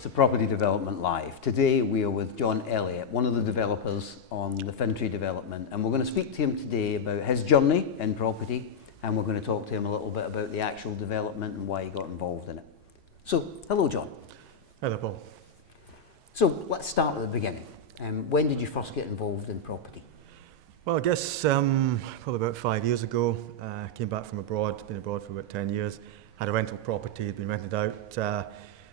to Property Development Live. Today we are with John Elliott, one of the developers on the Fintry development, and we're going to speak to him today about his journey in property, and we're going to talk to him a little bit about the actual development and why he got involved in it. So, hello John. Hello Paul. So let's start at the beginning. When did you first get involved in property? Well, I guess probably about 5 years ago. Came back from abroad, been abroad for about 10 years. Had a rental property, had been rented out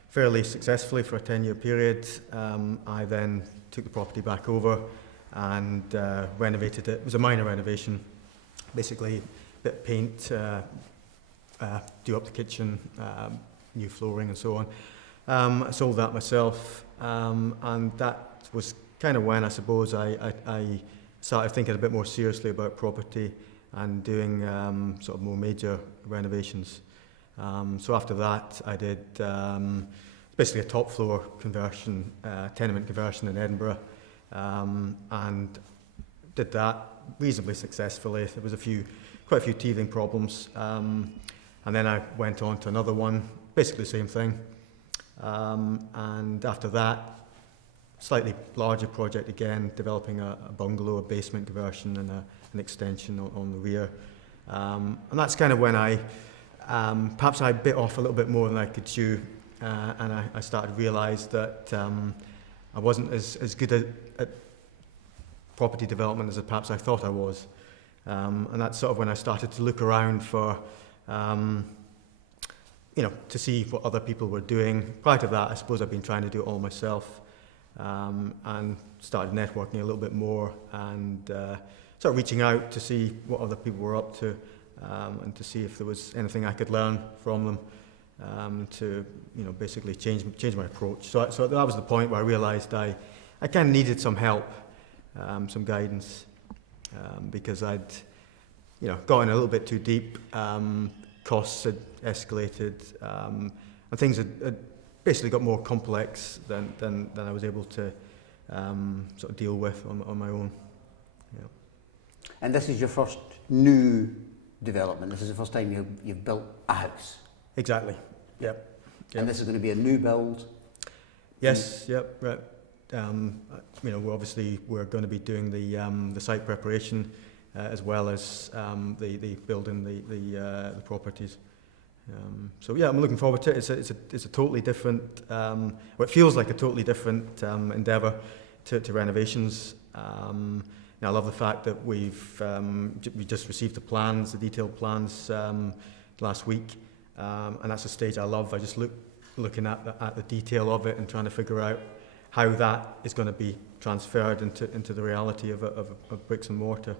fairly successfully for a 10-year period. I then took the property back over and renovated it. It was a minor renovation, basically a bit of paint, do up the kitchen, new flooring and so on. I sold that myself, and that was kind of when I suppose I started thinking a bit more seriously about property and doing sort of more major renovations. So after that, I did basically a top floor conversion, tenement conversion in Edinburgh, and did that reasonably successfully. There was quite a few teething problems, and then I went on to another one, basically the same thing. And after that, slightly larger project again, developing a bungalow, a basement conversion, and an extension on the rear. And that's kind of when perhaps I bit off a little bit more than I could chew, and I started to realise that I wasn't as good at property development as perhaps I thought I was. And that's sort of when I started to look around for, to see what other people were doing. Prior to that, I suppose I've been trying to do it all myself, and started networking a little bit more and started reaching out to see what other people were up to. And to see if there was anything I could learn from them to basically change my approach. So that was the point where I realised I kind of needed some help, some guidance, because I'd gotten a little bit too deep. Costs had escalated, and things had basically got more complex than I was able to sort of deal with on my own. Yeah. And this is your first new development. This is the first time you've built a house. Exactly. Yep. And this is going to be a new build. Yes. Yep. Right. We're going to be doing the site preparation as well as the building the properties. I'm looking forward to it. It's a totally different. It feels like a totally different endeavour to renovations. I love the fact that we just received the detailed plans last week, and that's a stage I love. I just looking at the detail of it and trying to figure out how that is going to be transferred into the reality of bricks and mortar,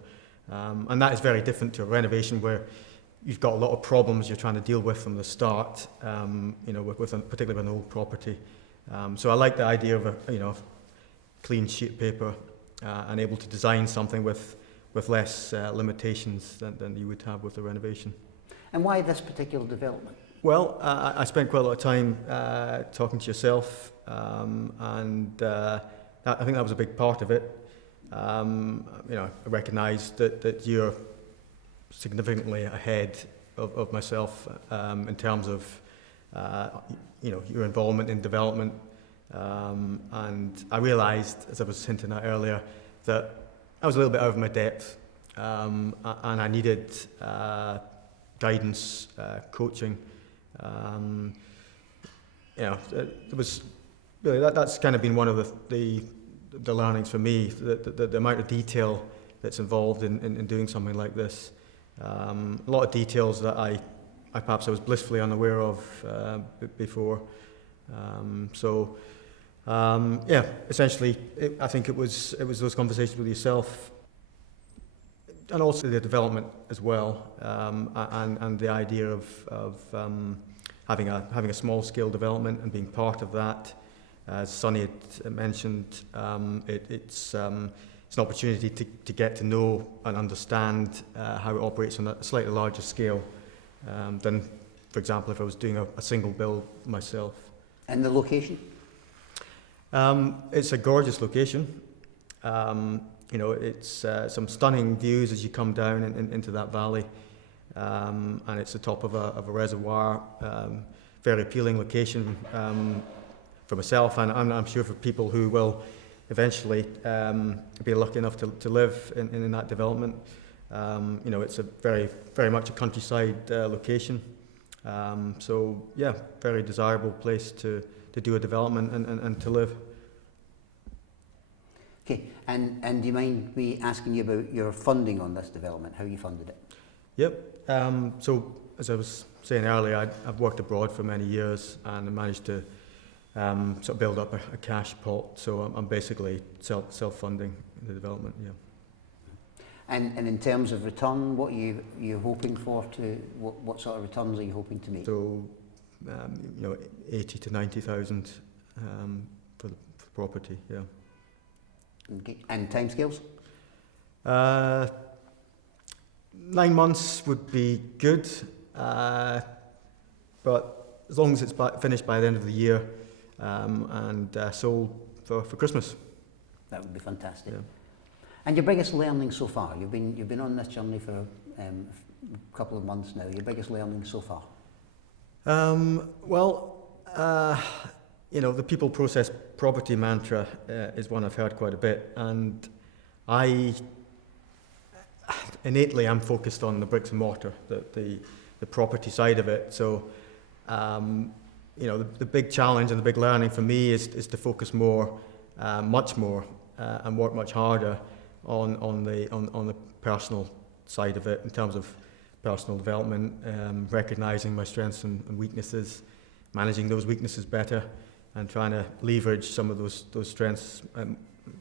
and that is very different to a renovation where you've got a lot of problems you're trying to deal with from the start, particularly with an old property. So I like the idea of a clean sheet of paper. And able to design something with less limitations than you would have with the renovation. And why this particular development? Well, I spent quite a lot of time talking to yourself, and I think that was a big part of it. I recognised that you're significantly ahead of myself in terms of your involvement in development. And I realised, as I was hinting at earlier, that I was a little bit out of my depth, and I needed guidance, coaching. It was really that's kind of been one of the learnings for me. The amount of detail that's involved in doing something like this. A lot of details that I perhaps I was blissfully unaware of before. Essentially, I think it was those conversations with yourself, and also the development as well, and the idea of having a small scale development and being part of that. As Sonny had mentioned, it's an opportunity to get to know and understand how it operates on a slightly larger scale than, for example, if I was doing a single build myself. And the location? It's a gorgeous location. It's some stunning views as you come down into that valley, and it's the top of a reservoir. Very appealing location. for myself, and I'm sure for people who will eventually be lucky enough to live in that development. It's a very much a countryside location. So yeah, very desirable place to do a development and to live. Okay, and do you mind me asking you about your funding on this development, how you funded it? Yep. So as I was saying earlier, I've worked abroad for many years and I managed to sort of build up a cash pot. So I'm basically self-funding the development. Yeah. And in terms of return, what are you hoping for? What sort of returns are you hoping to make? So 80 to 90,000 for the property. Yeah. Okay. And timescales? 9 months would be good, but as long as it's finished by the end of the year and sold for Christmas. That would be fantastic. Yeah. And your biggest learning so far? You've been on this journey for a couple of months now. Your biggest learning so far? The people, process, property mantra is one I've heard quite a bit, and innately I'm focused on the bricks and mortar, the property side of it. So, the big challenge and the big learning for me is to focus more, much more, and work much harder on the personal side of it in terms of personal development, recognizing my strengths and weaknesses, managing those weaknesses better, and trying to leverage some of those strengths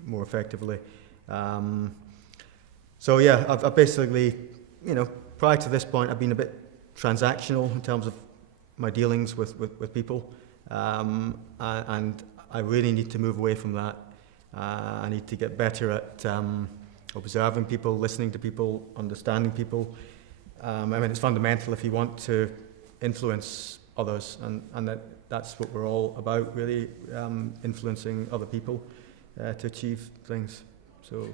more effectively. So yeah, I've basically, prior to this point, I've been a bit transactional in terms of my dealings with people, and I really need to move away from that. I need to get better at observing people, listening to people, understanding people. It's fundamental if you want to influence others, and that's what we're all about, really, influencing other people to achieve things. So,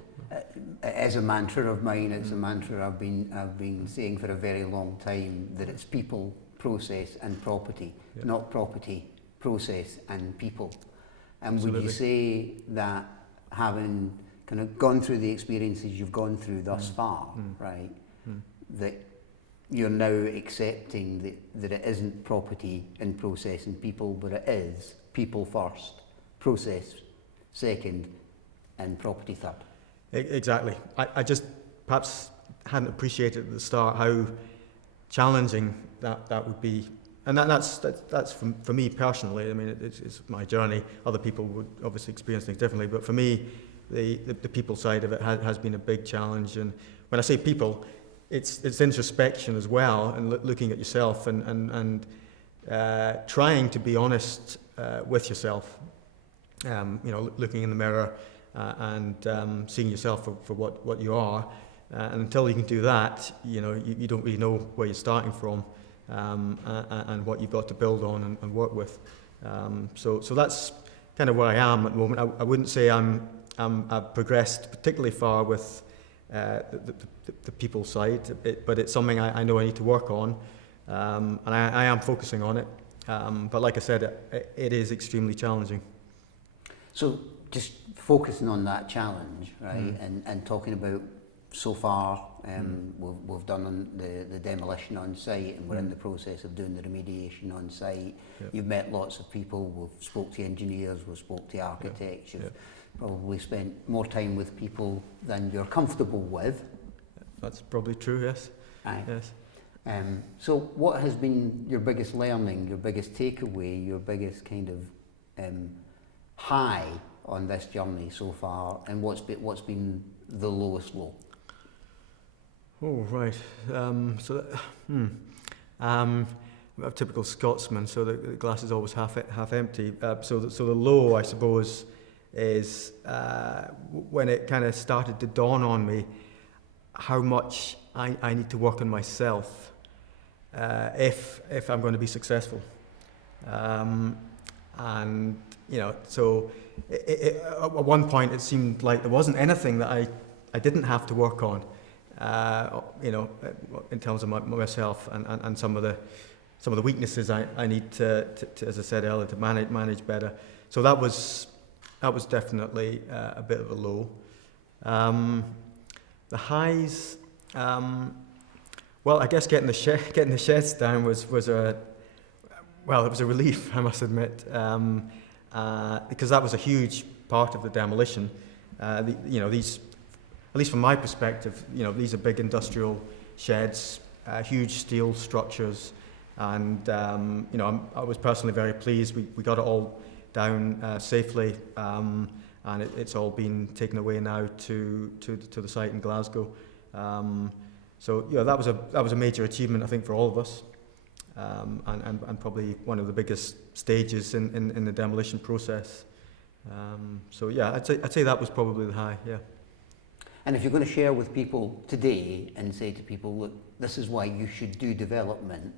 as a mantra of mine, it's a mantra I've been saying for a very long time, that it's people, process, and property, not property, process, and people. And Absolutely. Would you say that, having kind of gone through the experiences you've gone through thus far, right, that you're now accepting that it isn't property and process and people, but it is people first, process second, and property third? Exactly. I just perhaps hadn't appreciated at the start how challenging that would be. And that's for me personally. I mean, it's my journey. Other people would obviously experience things differently, but for me, the people side of it has been a big challenge. And when I say people, it's introspection as well, and looking at yourself and trying to be honest with yourself. Looking in the mirror and seeing yourself for what you are. And until you can do that, you don't really know where you're starting from. And what you've got to build on and work with. So that's kind of where I am at the moment. I wouldn't say I've progressed particularly far with the people side, but it's something I know I need to work on, and I am focusing on it. But like I said, it is extremely challenging. So just focusing on that challenge, right, and talking about so far, we've done the demolition on site, and we're in the process of doing the remediation on site. Yep. You've met lots of people, we've spoke to engineers, we've spoke to architects, you've probably spent more time with people than you're comfortable with. That's probably true, yes. Aye. Yes. So what has been your biggest learning, your biggest takeaway, your biggest kind of high on this journey so far, and what's been the lowest low? Oh, right. I'm a typical Scotsman, so the glass is always half empty. So the low, I suppose, is when it kind of started to dawn on me how much I need to work on myself if I'm going to be successful. So at one point it seemed like there wasn't anything that I didn't have to work on. In terms of myself and some of the weaknesses I need to, as I said earlier, to manage better. So that was definitely a bit of a low. The highs, well, I guess getting the sheds down was it was a relief, I must admit, because that was a huge part of the demolition. These, at least from my perspective, these are big industrial sheds, huge steel structures, and I was personally very pleased. We got it all down safely, and it's all been taken away now to the site in Glasgow. So that was a major achievement, I think, for all of us, and probably one of the biggest stages in the demolition process. So yeah, I'd say that was probably the high. Yeah. And if you're going to share with people today and say to people, look, this is why you should do development,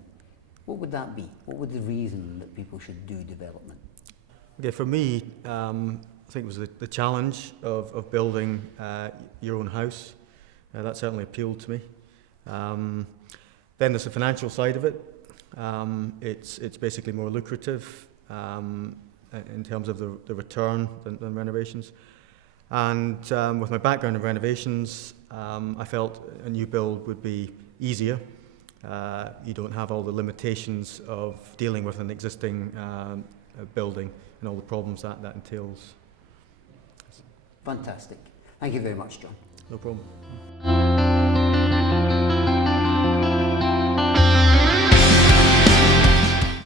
what would that be? What would the reason that people should do development? Okay, for me, I think it was the challenge of building your own house. That certainly appealed to me. Then there's the financial side of it. It's basically more lucrative in terms of the return than renovations. And with my background in renovations, I felt a new build would be easier. You don't have all the limitations of dealing with an existing building and all the problems that entails. Fantastic. Thank you very much, John. No problem.